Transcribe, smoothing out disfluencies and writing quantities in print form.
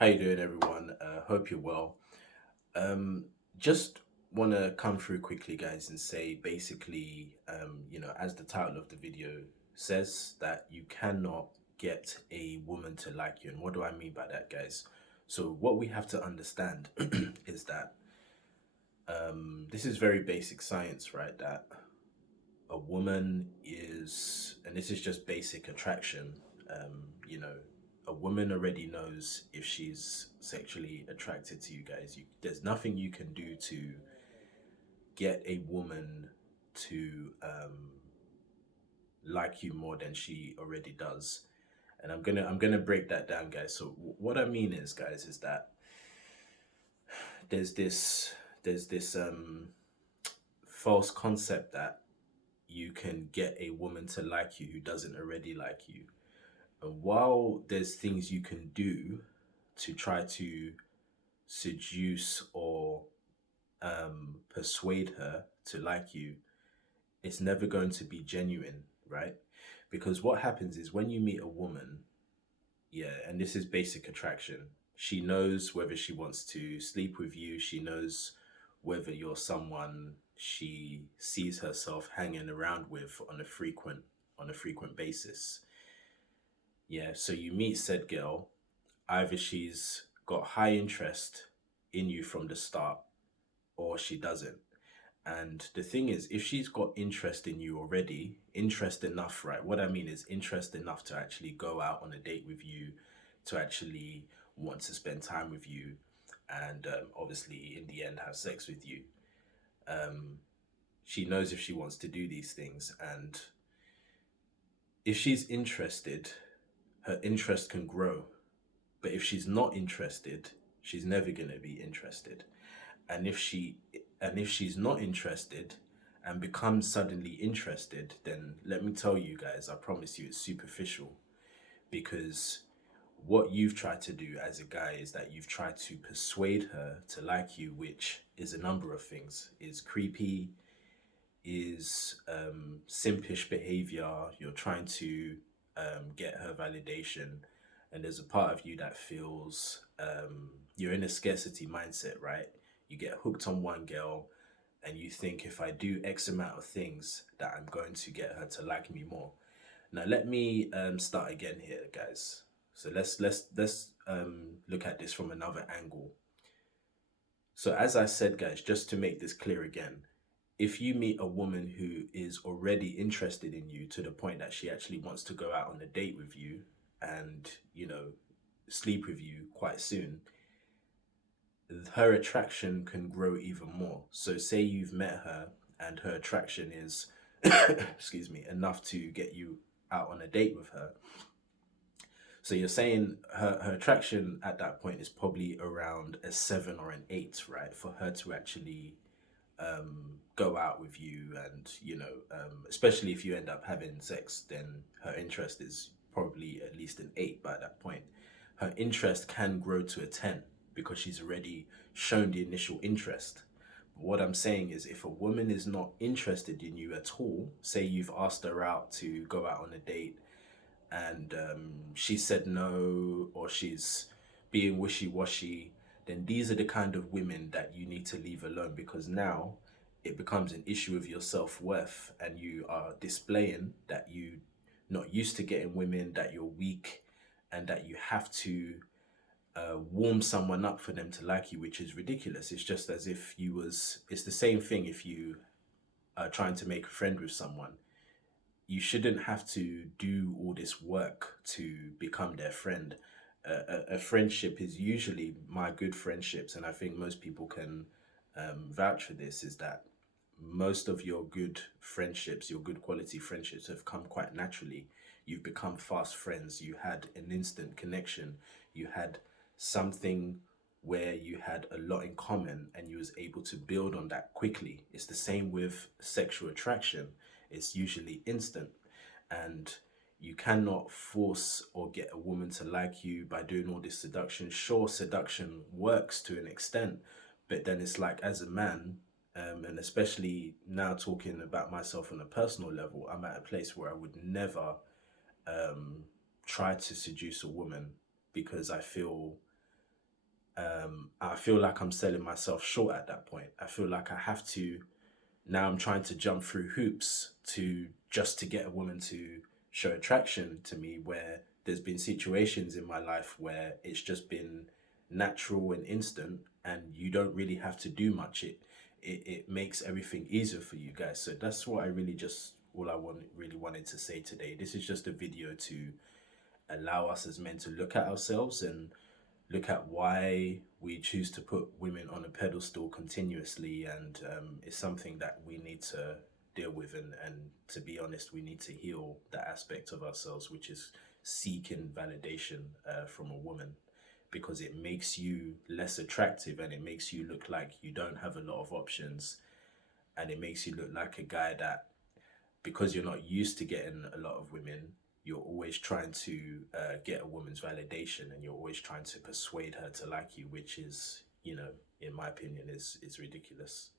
How you doing, everyone? Hope you're well. Um, just want to come through quickly, guys, and say basically, as the title of the video says, that you cannot get a woman to like you. And what do I mean by that, guys? So what we have to understand is that this is very basic science, right? That a woman is, and this is just basic attraction. You know, a woman already knows if she's sexually attracted to you guys. There's nothing you can do to get a woman to like you more than she already does. And I'm gonna break that down, guys. So what I mean is, guys, is that there's this there's this false concept that you can get a woman to like you who doesn't already like you. And while there's things you can do to try to seduce or persuade her to like you, it's never going to be genuine, right? Because what happens is when you meet a woman, yeah, and this is basic attraction, she knows whether she wants to sleep with you, she knows whether you're someone she sees herself hanging around with on a frequent basis. Yeah, so you meet said girl, either she's got high interest in you from the start or she doesn't. And the thing is, if she's got interest in you already, interest enough, right? What I mean is interest enough to actually go out on a date with you, to actually want to spend time with you, and obviously in the end have sex with you. Um, she knows if she wants to do these things, and if she's interested, her interest can grow. But if she's not interested, she's never gonna be interested. And if she's not interested and becomes suddenly interested, then let me tell you guys, I promise you it's superficial, because what you've tried to do as a guy is that you've tried to persuade her to like you, which is a number of things. Is creepy, is simpish behavior. You're trying to get her validation, and there's a part of you that feels you're in a scarcity mindset, right? You get hooked on one girl, and you think if I do X amount of things, that I'm going to get her to like me more. Now let me start again here, guys. So let's look at this from another angle. So as I said, guys, just to make this clear again, if you meet a woman who is already interested in you to the point that she actually wants to go out on a date with you and, sleep with you quite soon, her attraction can grow even more. So say you've met her and her attraction is excuse me, enough to get you out on a date with her. So you're saying her attraction at that point is probably around a 7 or an 8, right? For her to actually go out with you, and especially if you end up having sex, then her interest is probably at least an 8 by that point. Her interest can grow to a 10 because she's already shown the initial interest. But what I'm saying is, if a woman is not interested in you at all, say you've asked her out to go out on a date, and she said no, or she's being wishy-washy, then these are the kind of women that you need to leave alone, because now it becomes an issue of your self-worth, and you are displaying that you not used to getting women, that you're weak, and that you have to warm someone up for them to like you, which is ridiculous. It's just as if it's the same thing if you are trying to make a friend with someone. You shouldn't have to do all this work to become their friend. A friendship is usually, my good friendships, and I think most people can vouch for this, is that most of your good friendships, your good quality friendships, have come quite naturally. You've become fast friends. You had an instant connection. You had something where you had a lot in common and you was able to build on that quickly. It's the same with sexual attraction. It's usually instant, and you cannot force or get a woman to like you by doing all this seduction. Sure, seduction works to an extent, but then it's like, as a man, and especially now talking about myself on a personal level, I'm at a place where I would never um, try to seduce a woman, because I feel I feel like I'm selling myself short at that point. I feel like I have to, now I'm trying to jump through hoops to just to get a woman to show attraction to me, where there's been situations in my life where it's just been natural and instant, and you don't really have to do much. It makes everything easier for you guys. So that's what I really just, all I really wanted to say today. This is just a video to allow us as men to look at ourselves and look at why we choose to put women on a pedestal continuously, and it's something that we need to deal with, and to be honest, we need to heal that aspect of ourselves, which is seeking validation from a woman, because it makes you less attractive, and it makes you look like you don't have a lot of options, and it makes you look like a guy that, because you're not used to getting a lot of women, you're always trying to get a woman's validation, and you're always trying to persuade her to like you, which is, in my opinion, is ridiculous.